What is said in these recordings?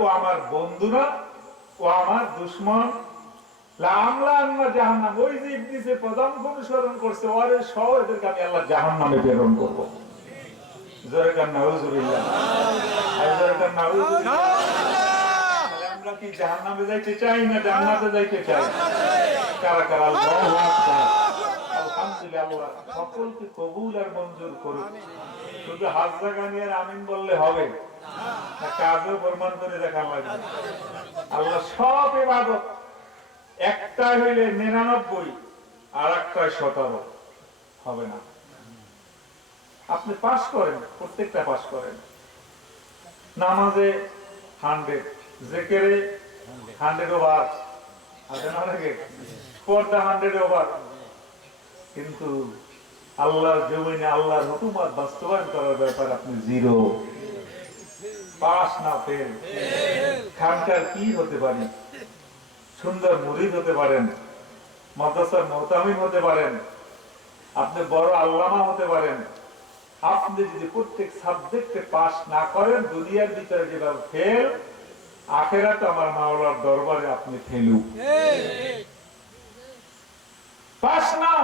ও আমার বন্ধু না, ও আমার দুশমন। জাহান্নাম, ওই যে ইবলিসের পদাঙ্ক অনুসরণ করছে ওরে সহ এদেরকে আমি আল্লাহ জাহান্নামে প্রেরণ করবো। জোরে কান নাউজুবিল্লাহ, জোরে কান নাউজুবিল্লাহ। আমরা কি জাহান্নামে যাইতে চাই না জান্নাতে যাইতে চাই? কারা কারা? আল্লাহু আকবার। আলহামদুলিল্লাহ, আল্লাহ সকলকে কবুল আর মঞ্জুর করুন। শুধু হাত জাগানি আর আমিন বললে হবে না, কাজও প্রমাণ করে দেখা লাগবে। আল্লাহ সব ইবাদত একটা হইলে 99 আর একটা 17 হবে না। আপনি পাস করেন, প্রত্যেকটা পাস করেন। নামাজে 100, জিকিরে 100 ওভার, আছে না লাগে পর্দা 100 ওভার, কিন্তু আল্লাহর জমিনে আল্লাহর হুকুমত বাস্তবায়ন করার ব্যাপারে আপনি 0। পাস না ফেল। খানকার কি হতে পারি? সুন্দর মুরিদ হতে পারেন, মাদ্রাসার মুহতামিম হতে পারেন, আপনি বড় আল্লামা হতে পারেন। আপনি যদি প্রত্যেক সাবজেক্টে পাস না করেন, দুনিয়ার ভিতরে যেভাবে ফেল, আখেরাতে আমার মাওলার দরবারে আপনি ফেলু। পাস না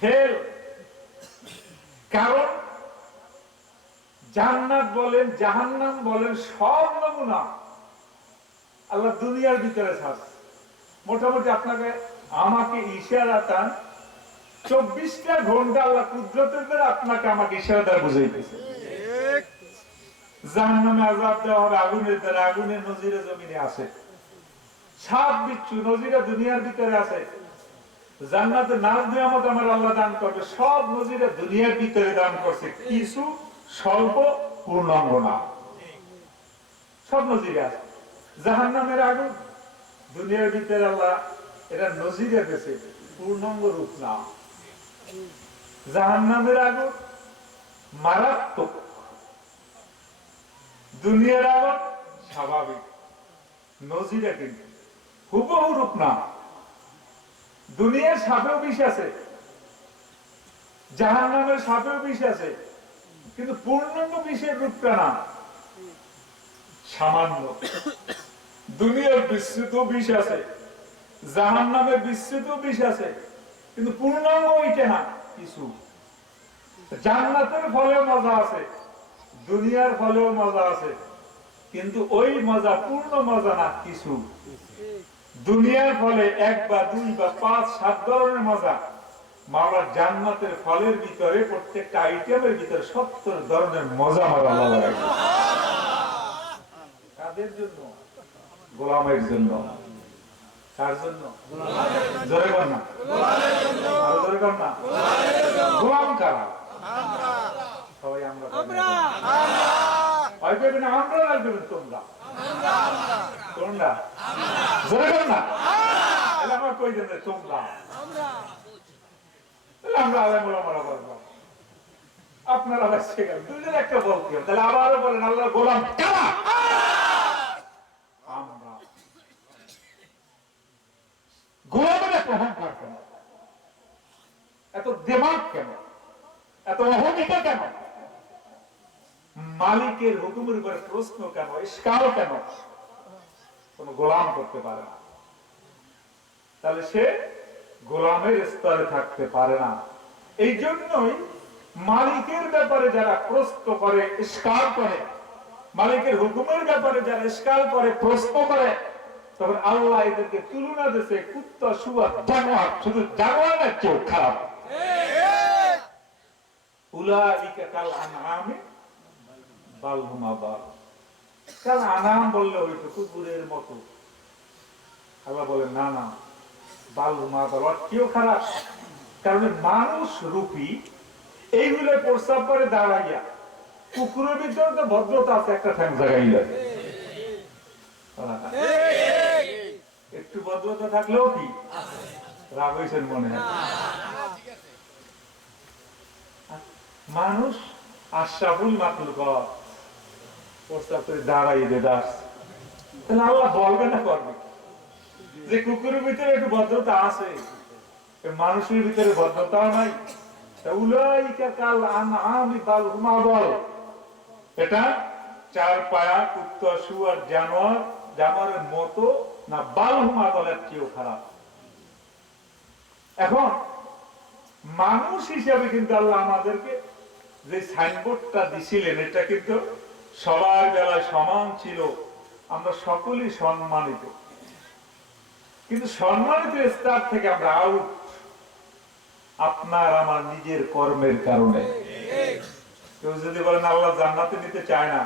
ফেল। কারণ জান্নাত বলেন জাহান্নাম বলেন সব নমুনা আল্লাহ দুনিয়ার ভিতরে ছাড়ছে। মোটামুটি আপনাকে আমাকে ইশারাতান 24টা ঘন্টা আল্লাহ কুদরতের দ্বারা আপনাকে আমাকে ইশারা দ্বারা বুঝাইতেছে। জাহান্নামে আযাব দেওয়া হবে আগুনের দ্বারা, আগুনের নজিরে জমিনে আছে। সাপ বিচ্ছু নজিরে দুনিয়ার ভিতরে আছে। জান্নাতে নাজ নিয়ামত আমার আল্লাহ দান করবে, সব নজিরে দুনিয়ার ভিতরে দান করছে, কিছু স্বল্প পূর্ণাঙ্গ না, সব নজিরে আছে। জাহান্নামের আগুন দুনিয়ার ভিতরে আল্লাহ এটা নজিরে গেছে, পূর্ণাঙ্গ রূপ না। জাহান্নামের আগুন মারাত্মক, দুনিয়ার আগুন স্বাভাবিক, নজিরে কিন্তু হুবহু রূপ না। দুনিয়ার সাপেও বিষ আছে, জাহান্নামের সাপেও বিষ আছে, কিন্তু পূর্ণাঙ্গ বিষের রূপটা না, সামান্য। দুনিয়ার বিস্তৃত বিষ আছে, জাহান্নামের বিস্তৃত বিষ আছে, কিন্তু পূর্ণাঙ্গ ওইটা না, কিছু। জান্নাতের ফলেও মজা আছে, দুনিয়ার ফলেও মজা আছে, কিন্তু ওই মজা পূর্ণ মজা না, কিছু। দুনিয়ার ফলে 1 বা 2 বা 5 7 ধরনের মজা, মাওলার জান্নাতের ফলের ভিতরে প্রত্যেকটা আইটেমের ভিতরে 70 ধরনের মজা মারা লাগে। কাদের জন্য? গোলামের জন্য। কার জন্য? জোরে বল না, আরো জোরে বল না। গোলাম কারা? সবাই আমরা। হয়তো না আমরা লাগবে, তোমরা তোমরা জোরে বল না। আমার কই দেন তোমরা, আমরা আলাদা গোলামরা বলবো, আপনারা বাঁচছে গেল দুজন একটা বলতে হবে। তাহলে আবারও বলেন আল্লাহ গোলাম কারা? আমরা। গোলামের এত অহংকার কেন? এত দেমাগ কেন? এত অহমিকা কেন? মালিকের হুকুমের উপরে প্রশ্ন কেন, ইশকাল কেন? কোন গোলাম করতে পারে না, তাহলে সে গোলামের স্তরে থাকতে পারে না। এই জন্যই মালিকের ব্যাপারে যারা প্রশ্ন করে, ইশকাল করে, মালিকের হুকুমের ব্যাপারে যারা ইশকাল করে, প্রশ্ন করে, তখন আল্লাহ এদেরকে তুলনা দিয়েছে কুত্তা, শুয়োর, জানোয়ার, শুধু জানোয়ারের চেয়েও খারাপ। উলাইকা কাল আনআমি বাল হুম আযাল। কাল আনাম বললে হইতো কুকুরের মতো, আল্লাহ বলেন না না, বাল হুম আযাল, কেউ খারাপ। কারণ মানুষ রূপী এইগুলো প্রস্তাব করে দাঁড়াইয়া, কুকুরের ভিতরে তো ভদ্রতা আছে, একটা ঠ্যাং জাগাইয়া, একটু ভদ্রতা থাকলেও কি রাগ হয়েছেন মনে হয়। মানুষ আশরাফুল মাখলুকাত প্রস্তাব করে দাঁড়াইয়ে দাস, তাহলে আল্লাহ বলবে না করবে যে কুকুরের ভিতরে একটু ভদ্রতা আছে, মানুষের ভিতরে ভদ্রতাও নাই। উলাইকা কাল আনআমি বাল হুম আযাল, এটা চার পায়া কুত্তা শুয়ার জানোয়ারের মতো না বালহুমা দলের চেয়েও খারাপ। এখন মানুষ হিসাবে কিন্তু আল্লাহ আমাদেরকে যে সাইনবোর্ডটা দিছিলেন এটা কিন্তু সবার বেলায় সমান ছিল, আমরা সকলেই সম্মানিত, কিন্তু সম্মানিত স্তর থেকে আমরা আউট আপনার আমার নিজের কর্মের কারণে। কেউ যদি বলেন আল্লাহ জান্নাতে নিতে চায় না,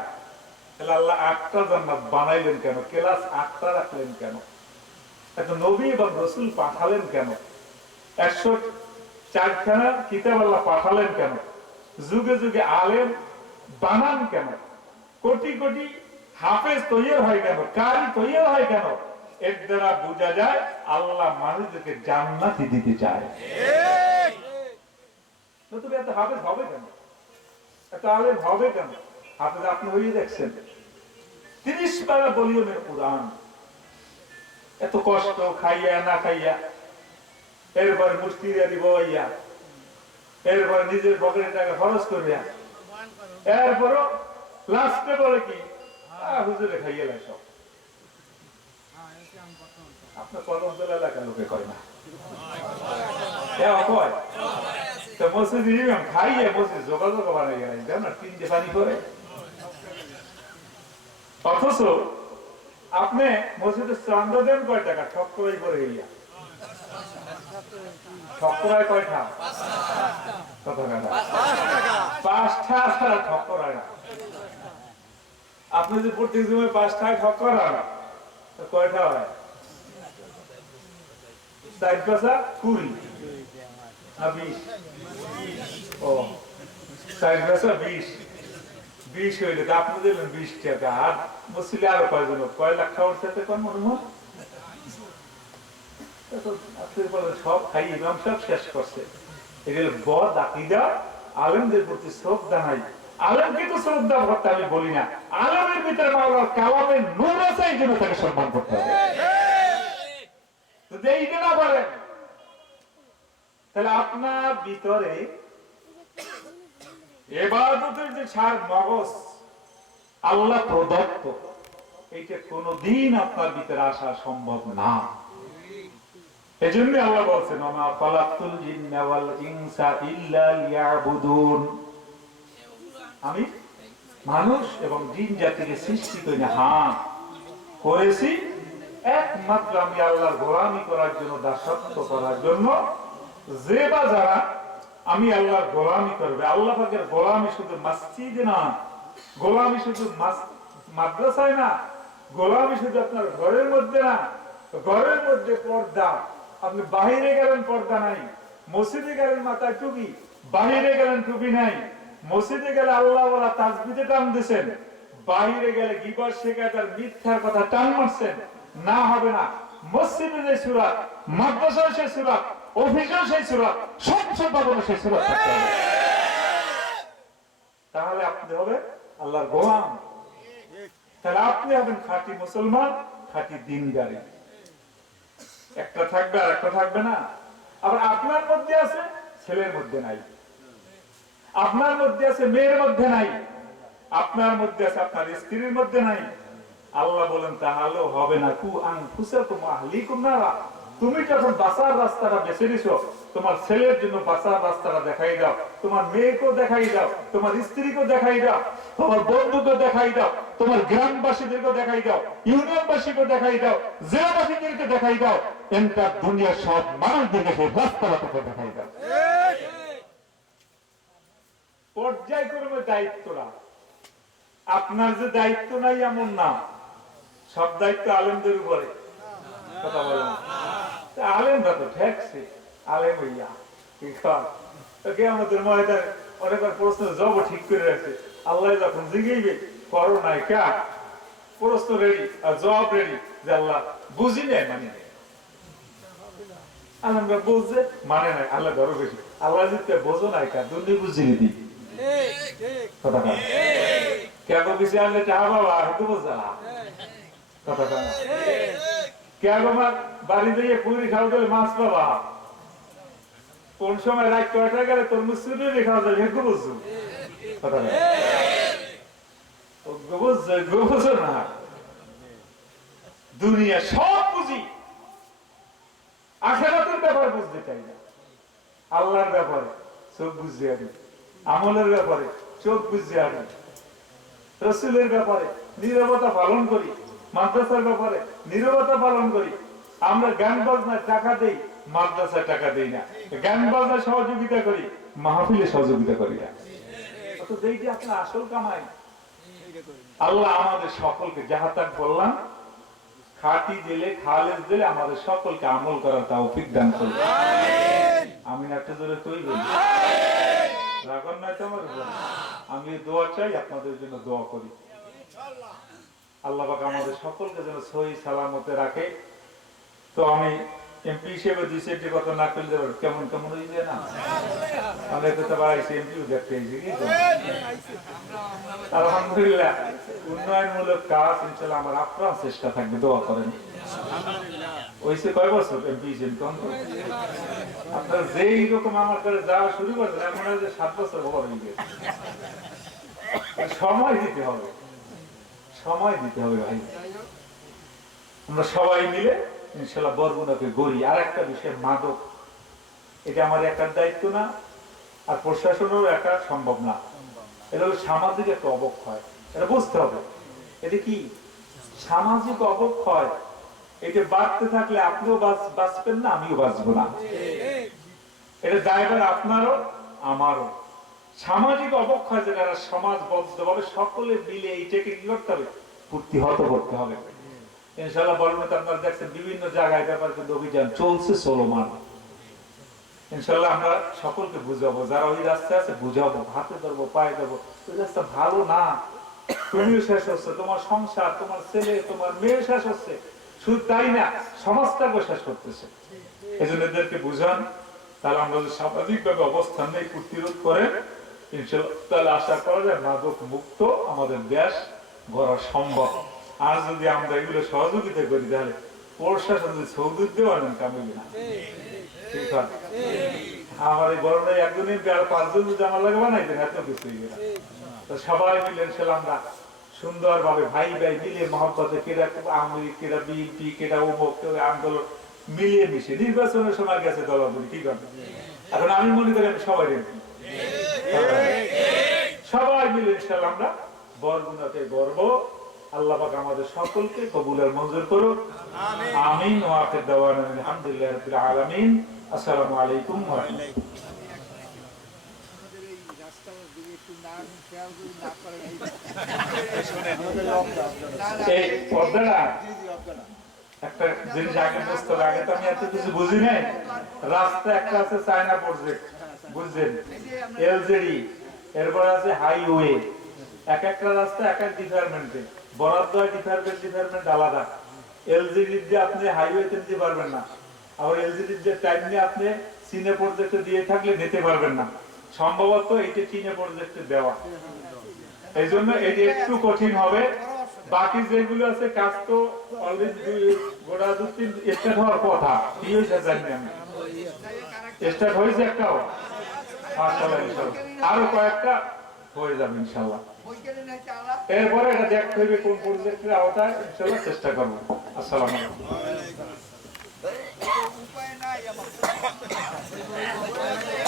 তাহলে আল্লাহ 8টা জান্নাত বানাইলেন কেন? ক্লাস 8টা রাখলেন কেন? এত নবী এবং রাসূল পাঠালেন কেন? 104খানা কিতাব আল্লাহ পাঠালেন কেন? যুগে যুগে আলেম বানান কেন? কোটি কোটি হাফেজ তৈরি হয় কেন? কারি তৈরি হয় কেন? এর দ্বারা বোঝা যায় আল্লাহ মানুষদেরকে জান্নাতে দিতে চায়। নতুবা এত হাফেজ হবে কেন? এত আলেম হবে কেন? হাফেজ আপনি হয়ে দেখছেন 30 পারা ভলিউমের কোরআন, এত কষ্ট খাইয়া না খাইয়া, এরপরে মুস্তিরা দিব ইয়া, এরপরে নিজের পকেটে টাকা খরচ করিয়া, এরপরও লাস্টে বলে কি হুজুরে খাইয়ে লাই সব। আপনার পদঞ্চল এলাকার লোকে কয় না, কয় তো মসজিদ ইমাম খাইয়ে মসজিদ যোগাযোগ বানাই গেল না, 3 পানি করে। অথচ আপনি মসজিদের চান্দা দেন কয় টাকা? ঠক্করাই করে গিয়া ঠক্করায় কয়টা? 5টা ছাড়া ঠক্করায় না। আপনি যে প্রত্যেক জমিয়ে 5টায় ঠক্করান কয়টা হয়? 4 পয়সা 20 না 20? ও 4 পয়সা 20 হইলে আপনি দিলেন 20 টাকা, আর মুসলিম আরো কয়জন কয় লাখ খাওয়ার সাথে কোন মনে সব খাই ইমাম সব শেষ করছে। এগুলো বদ আকীদা, আলেমদের প্রতি শ্রদ্ধা নাই। আলেমকে তো শ্রদ্ধা করতে আমি বলি না, আলেমের ভিতরে মাওলার কালামের নূর আছে, এই জন্য তাকে সম্মান করতে হবে। যদি এইটা না বলেন তাহলে আপনার ভিতরে ইবাদতের যে সার মগজ আল্লাহ প্রদত্ত, এইটা কোনদিন আপনার ভিতরে আসা সম্ভব না। এজন্য আল্লাহ বলছেন ওমা খালাকতুল জিন্না ওয়াল ইনসা ইল্লা লিয়াবুদুন, আমি মানুষ এবং জিন জাতিকে সৃষ্টি করি না, হ্যাঁ করেছি একমাত্র আমি আল্লাহর গোলামি করার জন্য, দাসত্ব করার জন্য। যে বা যারা আমি আল্লাহর গোলামি করবে, আল্লাহ পাকের গোলামি শুধু মসজিদে না, গোলামি শুধু মাদ্রাসায় না, গোলামি শুধু আপনার ঘরের মধ্যে না, ঘরের মধ্যে পর্দা, আপনি বাহিরে গেলেন পর্দা নাই, মসজিদে গেলেন মাথায় টুপি, বাহিরে গেলেন টুপি নাই, মসজিদে গেলে আল্লাহ ওয়ালা তাসবিহে টান দিয়েছেন, বাহিরে গেলে গীবত শিকায়ত আর মিথ্যার কথা টান মারছেন, না হবে না। মসজিদে যে সূরা, মাদ্রাসায় সেই সূরা, অফিসেও সেই সূরা, সংসদ ভবনে সেই সূরা থাকতে হবে। তাহলে আপনি হবে আল্লাহর গোলাম, তাহলে আপনি হবেন খাঁটি মুসলমান, খাঁটি দ্বীনদার। একটা থাকবে আর একটা থাকবে না। আবার আপনার মধ্যে আছে, ছেলের মধ্যে নাই, আপনার মধ্যে আছে, মেয়ের মধ্যে নাই, আপনার মধ্যে আছে, আপনার স্ত্রীর মধ্যে নাই। আল্লাহ বলেন তাহলেও হবে না। কু আনফুসাকুম আহলিকুম নারা, তুমি যখন বাঁচার রাস্তাটা বেছে নিছো, তোমার ছেলের জন্য বাঁচার রাস্তাটা দেখাই দাও, তোমার মেয়েকেও দেখাই দাও, তোমার স্ত্রীকেও দেখাই দাও, তোমার বন্ধুকে দেখাই দাও, তোমার গ্রামবাসীদেরকে দেখাই দাও, ইউনিয়নবাসীকে দেখাই দাও, জেলাবাসীদেরকে দেখাই দাও, এন্টার দুনিয়ার সব মানুষদেরকে সেই রাস্তাটা দেখাই দাও। পর্যায়ক্রমে দায়িত্বটা আপনার যে দায়িত্ব নাই এমন না, সব দায়িত্ব আলেমদের উপরে। কথা বলেন, আলেমরা তো ঠেকছে, আলেম হইয়া কি আমাদের ময়দানে অনেকবার প্রশ্ন জব ঠিক করে রাখছে। আল্লাহ যখন জিগেইবে করো নাই কা, প্রশ্ন রেডি আর জবাব রেডি, যে আল্লাহ বুঝি নাই মানে নাই, আলেমরা বুঝছে মানে নাই, আল্লাহ ধরো বেশি, আল্লাহ জিতে বোঝো নাই কা, দুর্নীতি বুঝিয়ে দিই। কথা কেন বেশি আনলে টাকা বাবা হয়তো বোঝা কথা কেন বাড়ি দিয়ে পুরি খাওয়া গেলে মাছ পাবা, কোন সময় রাত কয়টা গেলে তোর মুসলিম খাওয়া যাবে একটু বুঝছো। কথা বুঝো না, দুনিয়া সব বুঝি, আখিরাতের ব্যাপার বুঝতে চাই না। আল্লাহর ব্যাপারে চোখ বুঝতে আনি, আমলের ব্যাপারে চোখ বুঝতে আনি, রাসূলের ব্যাপারে নীরবতা পালন করি, মাদ্রাসার ব্যাপারে নীরবতা পালন করি। আমরা গান বাজনায় টাকা দেই, মাদ্রাসায় টাকা দেই না। গান বাজনায় সহযোগিতা করি, মাহফিলে সহযোগিতা করি না। তো যেইটি আপনার আসল কামাই। আল্লাহ আমাদের সকলকে যাহা বললাম খাঁটি দিলে খালেস দিলে আমাদের সকলকে আমল করার তৌফিক দান করুন। আমি একটা জোরে তুই বলি, রাগন নাই তো আমার উপর। আমি দোয়া চাই, আপনাদের জন্য দোয়া করি। আল্লাহ পাক আমাদের সকলকে যেন সহি সালামতে রাখে। তো আমি এমপি হিসেবে 2-3টি কথা না করলে কেমন কেমন হয়ে যায় না? অনেক কথা বাড়াইছে, এমপিও দেখতে এসেছি। আলহামদুলিল্লাহ, উন্নয়নমূলক কাজ ইনশাআল্লাহ আমার আপ্রাণ চেষ্টা থাকবে, দোয়া করেন। ওইসে কয় বছর এমপি হিসেবে আপনার যেই রকম আমার কাছে যাওয়া শুরু করছেন, এমন হয় যে 7 বছর বড় হয়ে গেছে। সময় দিতে হবে, সময় দিতে হবে ভাই। আমরা সবাই মিলে ইনশাআল্লাহ বরগুনাকে গড়ি। আর একটা বিষয়, মাদক, এটা আমার একার দায়িত্ব না, আর প্রশাসনেরও একা সম্ভব না। এটা হলো সামাজিক একটা অবক্ষয়, এটা বুঝতে হবে। এটা কি সামাজিক অবক্ষয়, এটা বাড়তে থাকলে আপনিও বাঁচবেন না, আমিও বাঁচবো না। এটা দায়ভার আপনারও আমারও। সামাজিক অবক্ষয় যেটা সমাজবদ্ধভাবে সকলে মিলে এইটাকে কি করতে হবে, প্রতিহত করতে হবে। ইনশাআল্লাহ বলবেন, আপনারা দেখছেন বিভিন্ন জায়গায় ব্যাপার কিন্তু অভিযান চলছে, চলমান। ইনশাআল্লাহ আমরা সকলকে বুঝাবো, যারা ওই রাস্তায় আছে বুঝাবো, হাতে ধরবো, পায়ে ধরবো, ওই রাস্তা ভালো না। তুমিও শেষ হচ্ছে, তোমার সংসার, তোমার ছেলে, তোমার মেয়ে শেষ হচ্ছে, শুধু তাই না, সমাজটাকে শেষ করতেছে। এই জন্য এদেরকে বুঝান। তাহলে আমরা যদি সামাজিকভাবে অবস্থান নেই, প্রতিরোধ করে ইনশাআল্লাহ, তাহলে আশা করা যায় মাদক মুক্ত আমাদের দেশ গড়া সম্ভব। আর যদি আমরা এগুলো সহযোগিতা করি, তাহলে প্রশাসন যদি সৌদির দেওয়া নেন কামিলি না। ঠিক আছে, আমার এই গরমে একজনই আর 5 জন যদি আমার লাগে বানাইতেন, এত কিছু হয়ে গেল। তো সবাই মিলে ইনশাআল্লাহ আমরা সুন্দরভাবে ভাই ভাই মিলে মহব্বতে, কেরা আওয়ামী লীগ, কেরা বিএনপি, কেরা উমক, কেরা আন্দোলন মিলিয়ে মিশে নির্বাচনের সময় গেছে দলাদলি, ঠিক আছে। এখন আমি মনে করি আমি সবাই সবাই মিলে ইনশাআল্লাহ আমরা বরগুনাকে গর্ব। আল্লাহ পাক আমাদের সকলকে কবুলের মঞ্জুর করুন, আমিন। ওয়া আখির দাওয়ানা আলহামদুলিল্লাহি রাব্বিল আলামিন। আসসালামু আলাইকুম ওয়া রাহমাতুল্লাহ। এই পর্দাটা একটা জিনিস আগে বুঝতে হবে, আগে তো আমি এত কিছু বুঝি নাই। রাস্তা একটা আছে চায়না প্রজেক্ট, বুঝছেন, এলজেডি, এরপর আছে হাইওয়ে। এক একটা রাস্তা এক এক ডিপার্টমেন্টে বরাদ্দ হয়, ডিপার্টমেন্ট আলাদা। এলজেডি দিয়ে আপনি হাইওয়েতে নিতে পারবেন না, আবার এলজেডি যে টাইম নিয়ে আপনি চীনে প্রজেক্টে দিয়ে থাকলে নিতে পারবেন না। সম্ভবত এটা চীনে প্রজেক্টে দেওয়া, এই জন্য এটি একটু কঠিন হবে। বাকি যেগুলো আছে কাজ তো অলরেডি গোটা 2-3 স্টার্ট হওয়ার কথা, কি হয়েছে জানি আমি, স্টার্ট হয়েছে একটাও, মাশাআল্লাহ ইনশাআল্লাহ আরো কয়েকটা হয়ে যাবে ইনশাআল্লাহ। এরপরে এটা দেখতে হবে কোন প্রজেক্টের আওতায়, ইনশাআল্লাহ চেষ্টা করব। আসসালামু আলাইকুম।